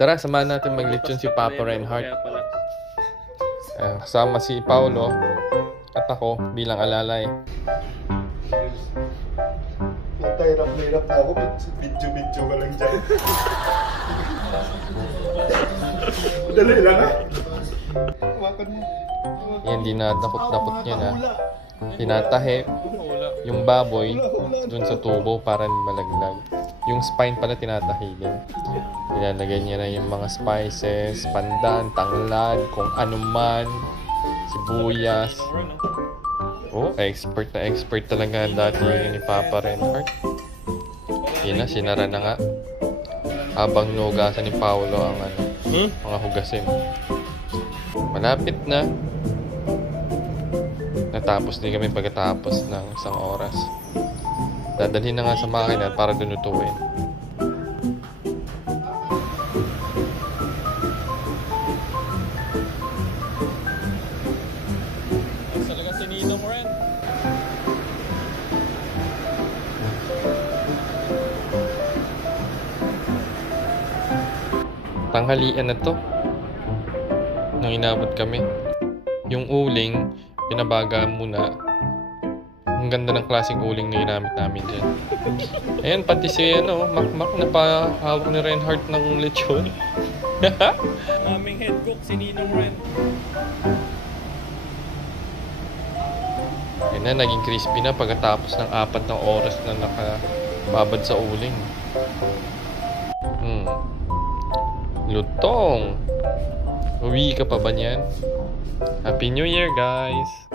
Tara, samahan natin maglechon si Papa Reinhardt. Kasama si Paolo at ako bilang alalay. Hirap na hirap na ako. Video ka lang dyan. Madali lang ha. Hawakan mo. Yan, dinadakot-dakot niya na. Tinatahi yung baboy dun sa tubo para malaglag. Yung spine pala tinatahi din. Ilalagay niya na yung mga spices, pandan, tanglad, kung ano man, sibuyas. Oh, expert na expert talaga dati ni Papa Reinhardt. Yan na, sinara na nga. Habang nugasan ni Paolo ang mga hugasin. Malapit na. Natapos din kami pagkatapos ng isang oras. Dadalhin na nga sa makina para lutuin. Talaga sinidong rin. Tanghalian na to nang inabot kami. Yung uling pinabaga muna. Ang ganda ng klaseng uling na ginamit namin dyan. Ayan, pati si Makmak na pahawak ni Reinhardt ng lechon. Aming head cook, si Ninong Ren. Ayan na, naging crispy na pagkatapos ng 4 na oras na nakababad sa uling. Lutong! Uwi ka pa ba niyan? Happy New Year, guys!